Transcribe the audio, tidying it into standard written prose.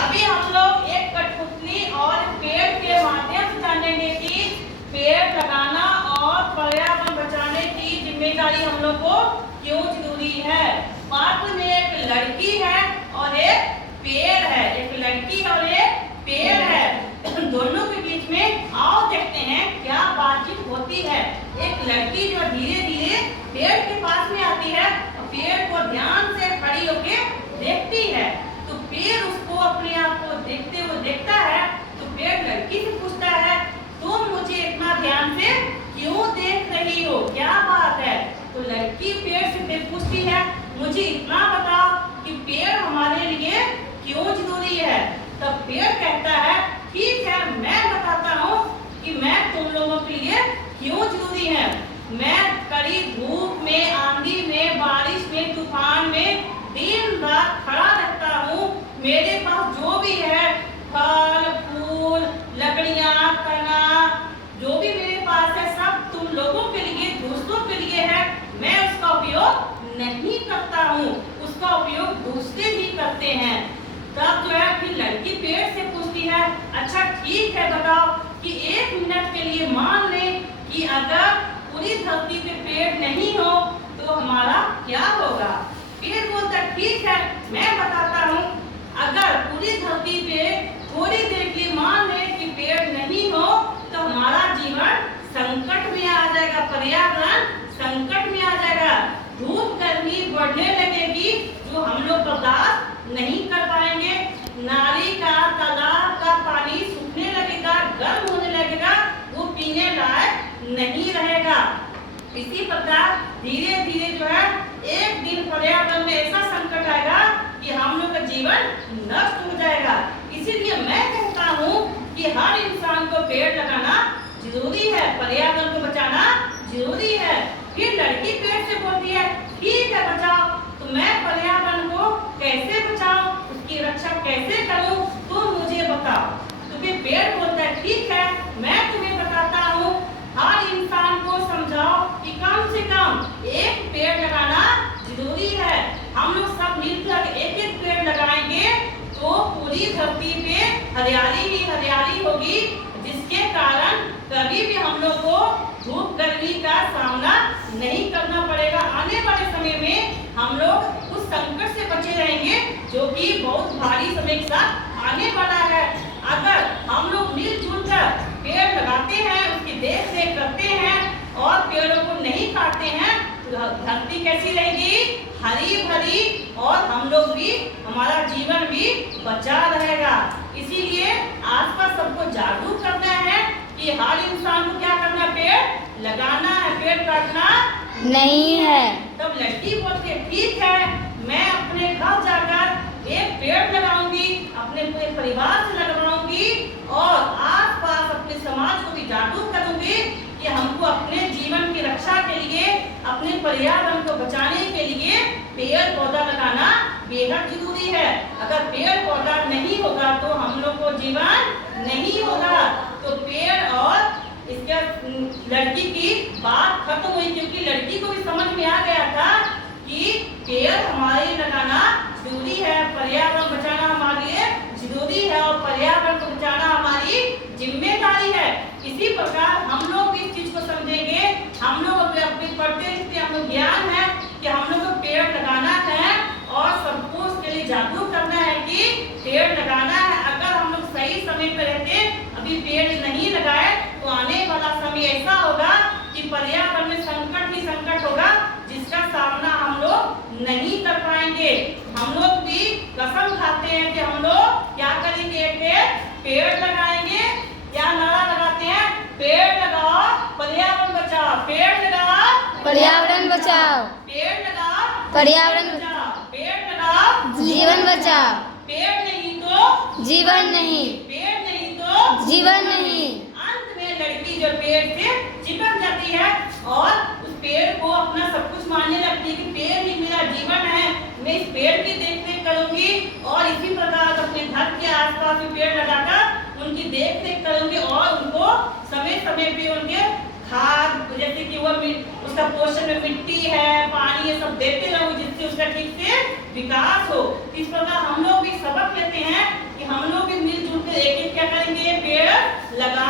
अभी हम लोग एक कठपुतली और पेड़ के माध्यम से जानेंगे कि पेड़ लगाना और पर्यावरण बचाने की जिम्मेदारी हम लोग को क्यों जरूरी है। पात्र में एक लड़की है और एक पेड़ है, एक लड़की और एक पेड़ है। दोनों के बीच में आओ देखते हैं क्या बातचीत होती है। एक लड़की जो धीरे धीरे पेड़ के पास में आती है, पेड़ को ध्यान से खड़ी होकर देखती है। तो पेड़ उसको अपने आप को देखते हुए देखता है। तो पेड़ लड़की से पूछता है, तुम मुझे इतना ध्यान से क्यों देख रही हो, क्या बात है। तो लड़की पेड़ से पूछती है, मुझे इतना बताओ कि पेड़ हमारे लिए क्यों जरूरी है। तब पेड़ कहता है, ठीक है मैं बताता हूँ कि मैं तुम लोगों के लिए क्यों जरूरी है। मैं कड़ी धूप में, आंधी में, बारिश में, तूफान में दिन रात खड़ा रहता हूँ। मेरे पास जो भी है, फल फूल, लकड़ियाँ, तना, जो भी मेरे पास है सब तुम लोगों के लिए, दूसरों के लिए है। मैं उसका उपयोग नहीं करता हूँ, उसका उपयोग दूसरे ही करते हैं। तब जो है फिर लड़की पेड़ से पूछती है, अच्छा ठीक है बताओ कि एक मिनट के लिए मान लें कि अगर पूरी धरती पे पेड़ नहीं हो तो हमारा क्या होगा। पेड़ बोलता है, ठीक है मैं बताता हूँ। अगर पूरी धरती पे थोड़ी देर के लिए मान लें कि पेड़ नहीं हो तो हमारा जीवन संकट में आ जाएगा, पर्यावरण संकट में आ जाएगा। धूप गर्मी बढ़ने लगेगी जो हम लोग बर्दाश्त नहीं कर पाएंगे। नाली का, तालाब का पानी सूखने लगेगा, गर्म होने लगेगा, वो पीने लायक नहीं रहेगा। इसी प्रकार धीरे धीरे जो है एक दिन पर्यावरण में ऐसा संकट आएगा कि हम लोग का जीवन नष्ट हो जाएगा। इसीलिए मैं कहता हूँ कि हर इंसान को पेड़ लगाना जरूरी है, पर्यावरण को बचाना जरूरी है। फिर लड़की पेड़ से बोलती है, ठीक है बचाओ। तो मैं पर्यावरण को कैसे बचाऊं, उसकी रक्षा कैसे करूं, तुम मुझे बताओ। तो फिर पेड़ बोलता है, ठीक है मैं तुम्हें बताता हूँ। हर इंसान को समझाओ कि कम से कम एक पेड़ लगाना जरूरी है। हम लोग सब मिलकर एक एक पेड़ लगाएंगे तो पूरी धरती पे हरियाली ही हरियाली होगी, जिसके कारण कभी भी हम लोग को धूप गर्मी का सामना नहीं करना पड़ेगा। आने वाले समय में हम लोग उस संकट से बचे रहेंगे जो कि बहुत भारी समय के साथ आने वाला है। अगर हम लोग मिलजुल कर पेड़ लगाते हैं, उसकी देख रेख करते हैं और पेड़ों को नहीं काटते हैं तो धरती कैसी रहेगी, हरी भरी, और हम लोग भी, हमारा जीवन भी बचा रहेगा। इसीलिए आसपास सबको जागरूक करना है कि हर इंसान को क्या करना, पेड़ लगाना है, पेड़ काटना नहीं है। तब लड़की बोलती है, ठीक है मैं अपने घर जाकर एक पेड़ लगाऊंगी, अपने पूरे परिवार से लगवाऊंगी और आसपास अपने समाज को भी जागरूक करूंगी कि हमको अपने जीवन की रक्षा के लिए, अपने पर्यावरण को बचाने के लिए पेड़ पौधा लगाना बेहद जरूरी है। अगर पेड़ पौधा नहीं होगा तो हम लोग को जीवन नहीं होगा। तो पेड़ और इसके लड़की की बात खत्म हुई, क्योंकि लड़की को भी समझ में आ गया था कि पेड़ हमारे लगाना जरूरी है, पर्यावरण बचाना हमारे लिए जरूरी है और पर्यावरण को बचाना हमारी जिम्मेदारी है। इसी प्रकार हम लोग इस चीज को समझेंगे, हम लोग अपने पढ़ते लिखते हम लोग ज्ञान है कि हम लोग को पेड़ लगाना है और सबको उसके लिए जागरूक करना है कि पेड़ लगाना है। अगर हम लोग सही समय पर रहते, अभी पेड़ नहीं लगाए तो आने वाला समय ऐसा होगा कि पर्यावरण में संकट ही संकट होगा जिसका सामना हम लोग नहीं कर पाएंगे। हम लोग भी कसम खाते हैं कि हम लोग क्या करेंगे, पेड़ लगाएंगे। क्या नारा लगाते हैं, पेड़ लगाओ पर्यावरण बचाओ, पेड़ लगाओ पर्यावरण बचाओ, पेड़ लगाओ पर्यावरण बचाओ, पेड़ लगाओ जीवन बचाओ, पेड़ नहीं तो जीवन नहीं, पेड़ नहीं तो जीवन नहीं। अंत में लड़की जो पेड़ से चिपक जाती है और उस पेड़ को अपना सब कुछ मानने लगती है कि पेड़ ही मेरा जीवन है, मैं इस पेड़ की देखरेख करूंगी और इसी प्रकार अपने घर के आसपास भी पेड़ लगाकर उनकी देखरेख करूंगी और उनको समय समय पे उनके खाद, जैसे कि वो उसका पोषण में मिट्टी है, पानी ये सब देते रहूं जिससे उसका ठीक से विकास हो। इस प्रकार हम लोग भी सबक लेते हैं कि हम लगाना